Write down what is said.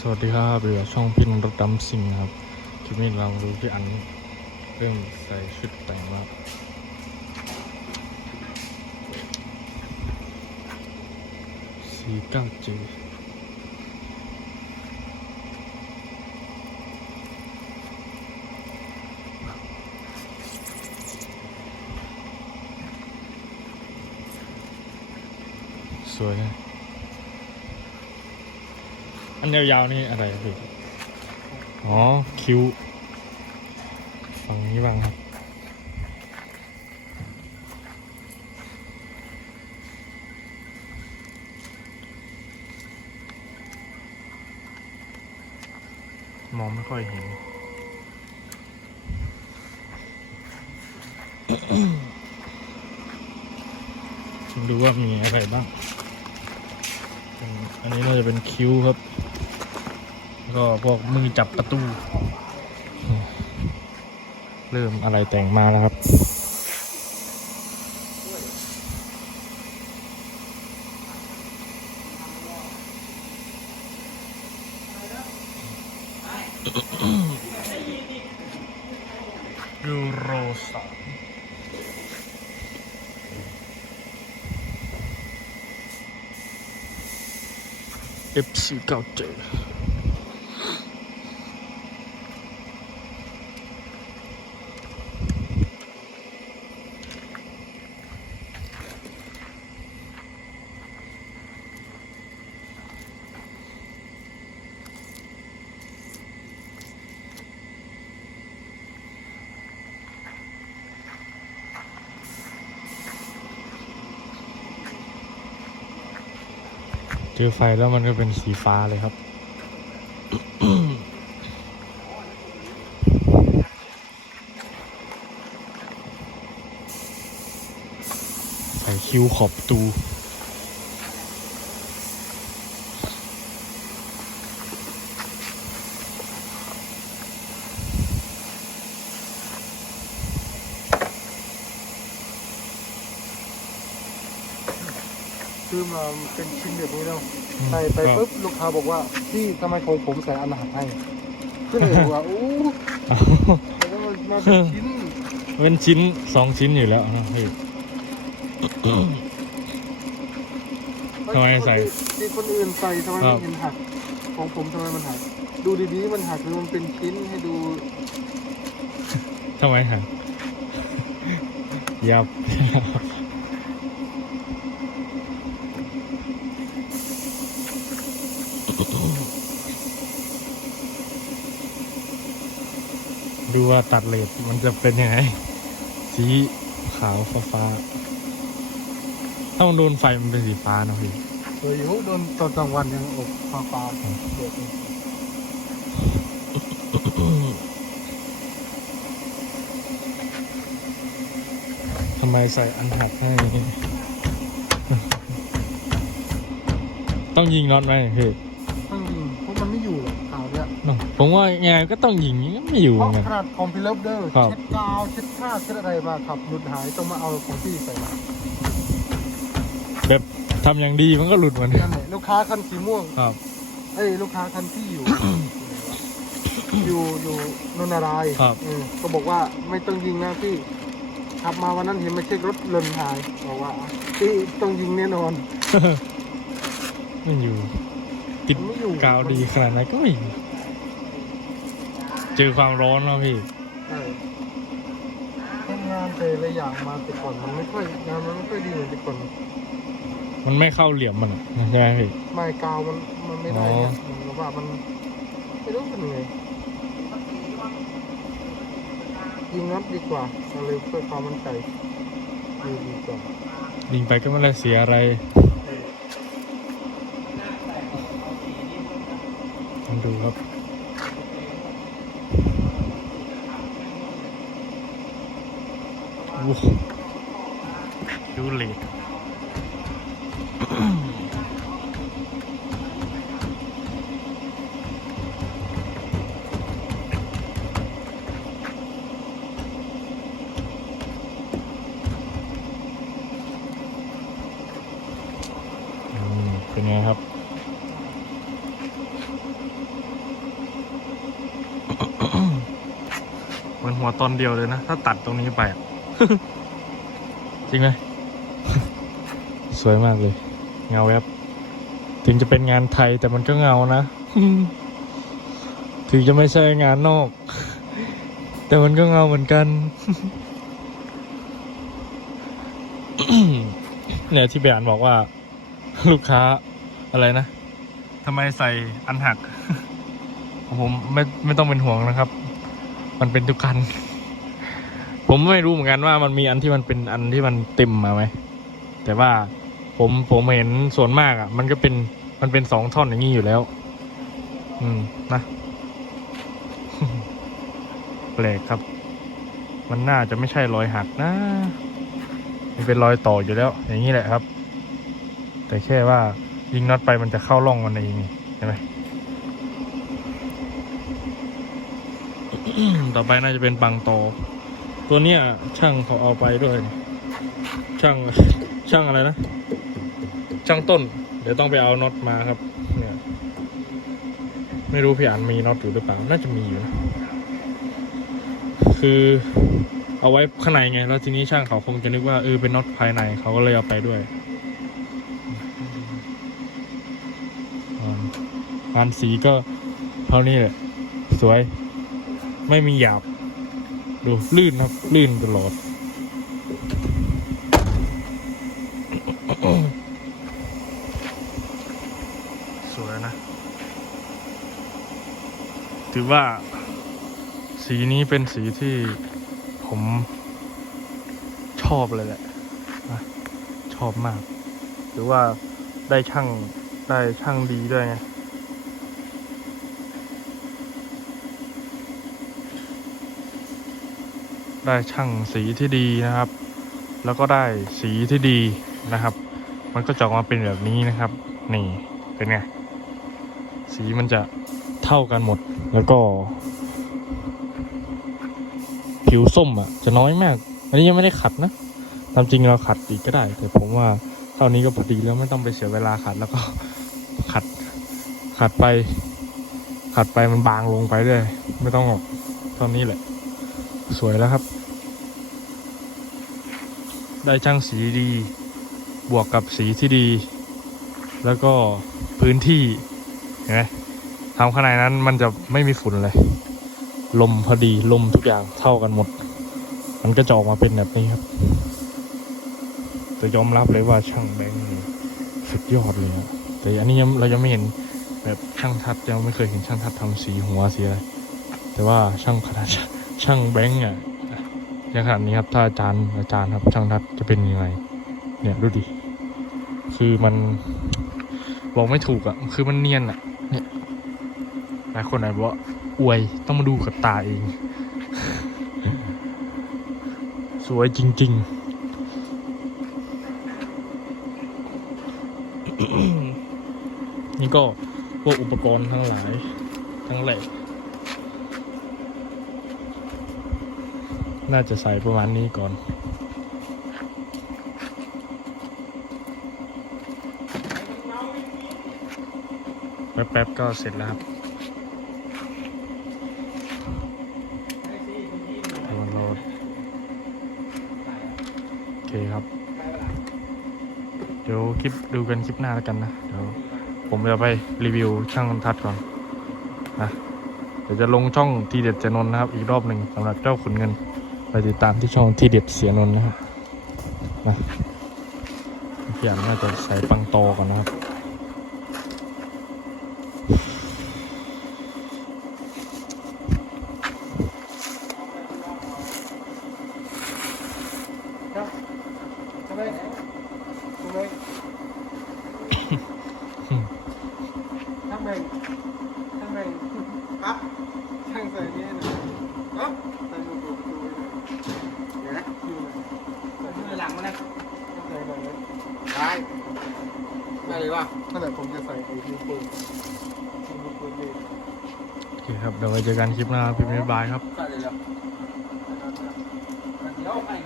สวัสดีครับเรือช่องพินรถดำสิงครับคลิปนี้เราดูที่อันเริ่มใส่ชุดแต่งมากสี่เก้าเจสวยนะ อันยาวๆนี่อะไรครับพี่อ๋อคิวฝั่งนี้บ้างครับมองไม่ค่อยเห็น ดูว่ามีอะไรบ้างเป็น อันนี้น่าจะเป็นคิ้วครับ ก็พวกมือจับประตู เริ่มอะไรแต่งมาแล้วครับยูโรสอฟ ซีเก้าเเจอไฟแล้วมันก็เป็นสีฟ้าเลยครับ ใส่คิ้วขอบตู มาเป็นชิ้นแบบนี้แล้วอืมใส่ไปครับปุ๊บลูกค้าบอกว่าพี่ทำไมของผมใส่อาหารให้ก็เลยบอกว่าโอ้อ้าวแล้วก็มาเป็นชิ้นเป็นชิ้นสองชิ้นอยู่แล้วนะพี่ทำไมใส่ที่คนอื่นใส่ทำไมครัไม่บเห็นหัก ของผมทำไมมันหัก ดูดีๆมันหักหรือมันเป็นชิ้นให้ดูทำไมฮะยับ ดูว่าตัดเลดมันจะเป็นยังไง สีขาวฟ้าฟ้าๆถ้ามันโดนไฟมันเป็นสีฟ้าเนอะพี่เฮ้ยโหโดนตอนกลางวันยังอบฟ้าฟ้าๆเดือดเลยทำไมใส่อันหักให้ต้องยิงน็อตไหมพี่ ผมว่ายังไงก็ต้องยิงก็ไม่อยู่เพเหมืราะอนกันขนาดคอมพิวเตอร์เดอร์ครับ เช็ดกาวเช็ดผ้าเช็ดอะไรมาขับหลุดหายต้องมาเอาของพี่ใส่มาแบบทำอย่างดีมันก็หลุดเหมือนกันั่นนแหละลูกค้าคันสีม่วงครับ เอ้ยลูกค้าคันที่อยู่ อยู่อยู่นนทารายครับ เออก็บอกว่าไม่ต้องยิงนะพี่ขับมาวันนั้นเห็นมาเช็ครถเลนหายบอกว่าพี่ต้องยิงแน่นอน ไม่อยู่ ติดมันไม่อยู่ กาวดีขนาดไหนก็ไม่อยู่ เจอความร้อนแล้วพี่ ใช่ทำงานแต่ละอย่างมาแต่ก่อนมันไม่ค่อยงานมันไม่ค่อยดีเหมือนแต่ก่อน มันไม่เข้าเหลี่ยมมันอะใช่ไหมพี่ ไม่กาวมันมันไม่ได้อ๋อเนี่ยเหมือนกับว่ามันไม่รู้เป็นไงยิงน็อตดีกว่าเราเลยเพื่อความมั่นใจดีดีกว่ายิงไปก็ไม่ได้เสียอะไรลองดูครับ ดูเลดป็นไงครับมันหัวตอนเดียวเลยนะ ถ้าตัดตรงนี้ไป จริงไหมสวยมากเลย เงาแวบถึงจะเป็นงานไทยแต่มันก็เงานะ ถึงจะไม่ใช่งานนอก แต่มันก็เงาเหมือนกัน เนี่ยที่แบรนด์บอกว่า ลูกค้าอะไรนะทำไมใส่อันหัก ผมไม่ไม่ต้องเป็นห่วงนะครับ มันเป็นทุกคัน ผมไม่รู้เหมือนกันว่ามันมีอันที่มันเป็นอันที่มันเต็มมาไหมแต่ว่าผมผมเห็นส่วนมากอะ มันก็เป็นมันเป็นสองท่อนอย่างนี้อยู่แล้ว อืมนะแปลกครับ มันน่าจะไม่ใช่รอยหักนะมันเป็นรอยต่ออยู่แล้ว อย่างนี้แหละครับ แต่แค่ว่ายิงน็อตไปมันจะเข้าร่องมันเองใช่ไหมต่อไปน่าจะเป็นปังโต ตัวเนี้ยช่างเขาเอาไปด้วย ช่างช่างอะไรนะ ช่างต้น เดี๋ยวต้องไปเอาน็อตมาครับ เนี่ย ไม่รู้พี่อ่านมีน็อตอยู่หรือเปล่า น่าจะมีอยู่นะ คือเอาไว้ข้างในไง แล้วทีนี้ช่างเขาคงจะนึกว่าเออเป็นน็อตภายในเขาก็เลยเอาไปด้วยงานงานสีก็เท่านี้แหละ สวย ไม่มีหยาบ ดูลื่นครับ ลื่นตลอดสวยนะ ถือว่า สีนี้เป็นสีที่ผมชอบเลยแหละ ชอบมากหรือว่าได้ช่างได้ช่างดีด้วยไง ได้ช่างสีที่ดีนะครับ แล้วก็ได้สีที่ดีนะครับ มันก็จะออกมาเป็นแบบนี้นะครับ นี่เป็นไงสีมันจะเท่ากันหมดแล้วก็ ผิวส้มอะ จะน้อยมาก อันนี้ยังไม่ได้ขัดนะตามจริงเราขัดอีกก็ได้ แต่ผมว่าเท่านี้ก็พอดีแล้วไม่ต้องไปเสียเวลาขัดแล้วก็ขัดขัดไป ขัดไปมันบางลงไปเรื่อยไม่ต้องหรอกเท่านี้แหละ สวยแล้วครับ ได้ช่างสีดี บวกกับสีที่ดี แล้วก็พื้นที่เห็นไหมทำข้างในนั้นมันจะไม่มีฝุ่นเลย ลมพอดีลมทุกอย่างเท่ากันหมด มันก็จะออกมาเป็นแบบนี้ครับแต่ยอมรับเลยว่าช่างแบงค์นี่สุดยอดเลยอะแต่อันนี้เรายังไม่เห็นแบบช่างทัดยังไม่เคยเห็นช่างทัดทำสีหัวสีอะไรแต่ว่าช่างขนาดช่างแบงค์อะ อย่างขนาดนี้ครับถ้าอาจารย์อาจารย์ครับช่างทัดจะเป็นยังไงเนี่ยดูดิคือมันบอกไม่ถูกอะคือมันเนียนอะเนี่ยหลายคนอาจบอกว่าอวยต้องมาดูกับตาเอง สวยจริง ๆนี่ก็พวกอุปกรณ์ทั้งหลาย ทั้งแหลก น่าจะใส่ประมาณนี้ก่อน แป๊บๆก็เสร็จแล้วครับเดี๋ยวเราโอเคครับ เดี๋ยวคลิปดูกันคลิปหน้าแล้วกันนะ เดี๋ยวผมจะไปรีวิวช่างทัดก่อนนะเดี๋ยวจะลงช่องทีเด็ดเจนนท์นะครับอีกรอบหนึ่งสำหรับเจ้าขุนเงิน ไปติดตามที่ช่องทีเด็ดเสียนนท์นะครับนะพี่อ่านน่าจะใส่ปังโตก่อนนะครับครับทำไมทำไมครับช่างใส่เนี่ยนะครับใส่มือตัวตัวเลยเดี๋ยวนะคิวใส่มือหลังมานะใส่หน่อยนะ ได้ได้เลยป่ะนั่นแหละผมจะใส่ไอ้มือปืนมือปืนเลยโอเคครับ เดี๋ยวไว้เจอกันคลิปหน้าครับพี่บ๊ายบายครับ ใส่เลยเหรอเดี๋ยวไอ้